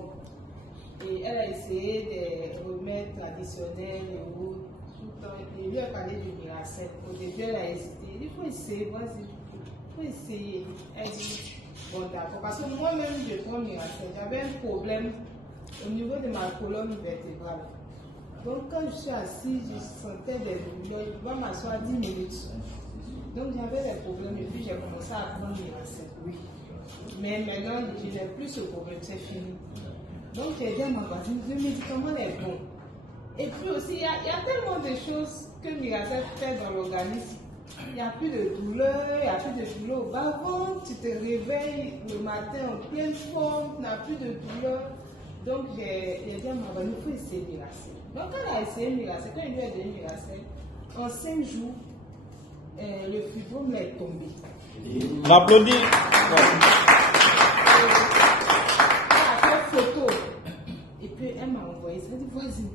Bon, et elle a essayé des remèdes traditionnels et autres, tout le temps. Et lui a parlé de Miracel. Au début, elle a hésité. Il faut essayer, vas-y, il faut essayer. Elle dit, bon d'accord, parce que moi-même, je prends Miracel. J'avais un problème au niveau de ma colonne vertébrale. Donc quand je suis assise, je sentais des douleurs. Je pouvais m'asseoir 10 minutes. Donc j'avais des problèmes et puis j'ai commencé à prendre Miracel. Oui. Mais maintenant, je n'ai plus ce problème, c'est fini. Donc j'ai dit à ma voisine, le médicament est bon. Et puis aussi, il y a tellement de choses que Miracel fait dans l'organisme. Il n'y a plus de douleur, il n'y a plus de douleur au bas-ventre, tu te réveilles le matin en pleine forme, tu n'as plus de douleur. Donc j'ai dit à ma voisine, il faut essayer Miracel. Donc elle a essayé Miracel, quand il lui a donné Miracel, en 5 jours, le fibrome est tombé. L'applaudit. Elle a fait photo. Et puis elle m'a envoyé ça. Elle dit, vas-y,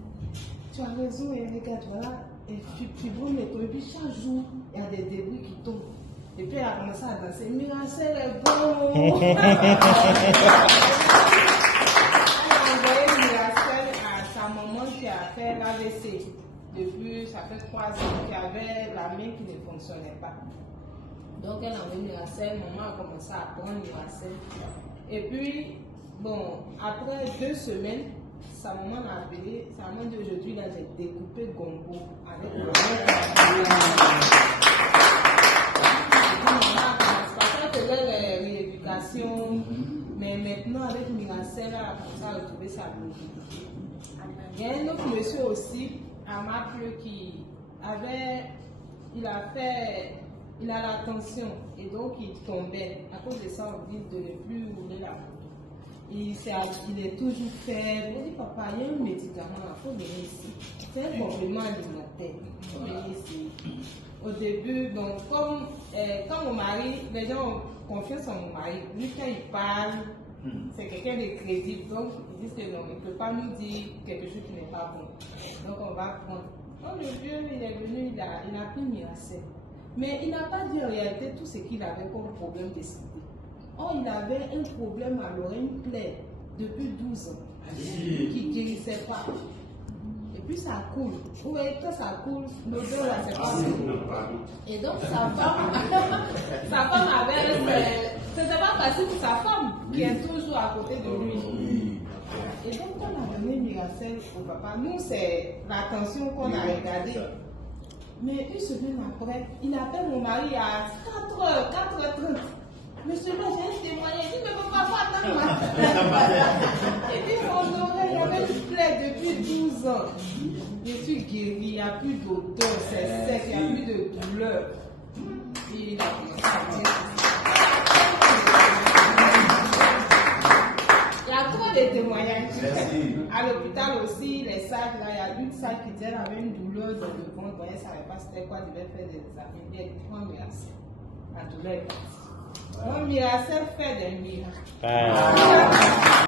tu as raison, et regarde, voilà, et fibrome est tombé. Et puis chaque jour, il y a des débris qui tombent. Et puis elle a commencé à danser. Miracel est bon. Elle a envoyé Miracel à sa maman qui a fait l'AVC. Depuis, ça fait 3 ans qu'il avait la main qui ne fonctionnait pas. Donc elle a envoyé Miracel, maman a commencé à prendre Miracel. Et puis, bon, après 2 semaines, sa maman l'a appelé, sa maman dit aujourd'hui, là j'ai découpé Gombo avec le parce qu'elle faisait les rééducations, mais maintenant avec Miracel, elle a commencé à retrouver sa mobilité. Il y a un autre monsieur aussi, à Maple, qui avait, il a la tension et donc il tombait. À cause de ça, on dit de ne plus rouler la moto. Il est toujours faible. On dit, papa, il y a un médicament, il faut venir ici. C'est un complément alimentaire. Il faut venir ici. Au début, donc, comme quand mon mari, les gens ont confiance en mon mari, lui quand il parle, c'est quelqu'un de crédible. Donc, ils disent que non, il ne peut pas nous dire quelque chose qui n'est pas bon. Donc, on va prendre. Donc, le vieux, il est venu, il a pris Miracel. Mais il n'a pas dit en réalité tout ce qu'il avait comme problème de santé. Or, il avait un problème à l'oreille, une plaie, depuis 12 ans, qui ne guérissait pas. Et puis ça coule. Vous voyez, quand ça coule, l'odeur là, c'est pas bon. Et donc, sa femme avait. C'était pas facile pour sa femme, qui est toujours à côté de lui. Et donc, quand on a donné Miracel au papa, nous, c'est la tension qu'on a regardée. Mais une semaine après, il appelle mon mari à 4h, 4h30. Monsieur, là, j'ai un témoignage. Il dit, mais papa, attends-moi. Et puis, mon oreille, j'avais une plaie depuis 12 ans. Je suis guéri, il n'y a plus d'odeur, c'est sec, il n'y a plus de douleur. Puis, il a commencé à dire. Il y a trop de témoignages. À l'hôpital aussi, les sacs, là, il y a une sac qui disait qu'elle avait une douleur dans le ventre. Elle ne savait pas c'était quoi, elle devait faire des examens. Elle prend Miracel. La douleur est partie. Donc, Miracel fait des miracles.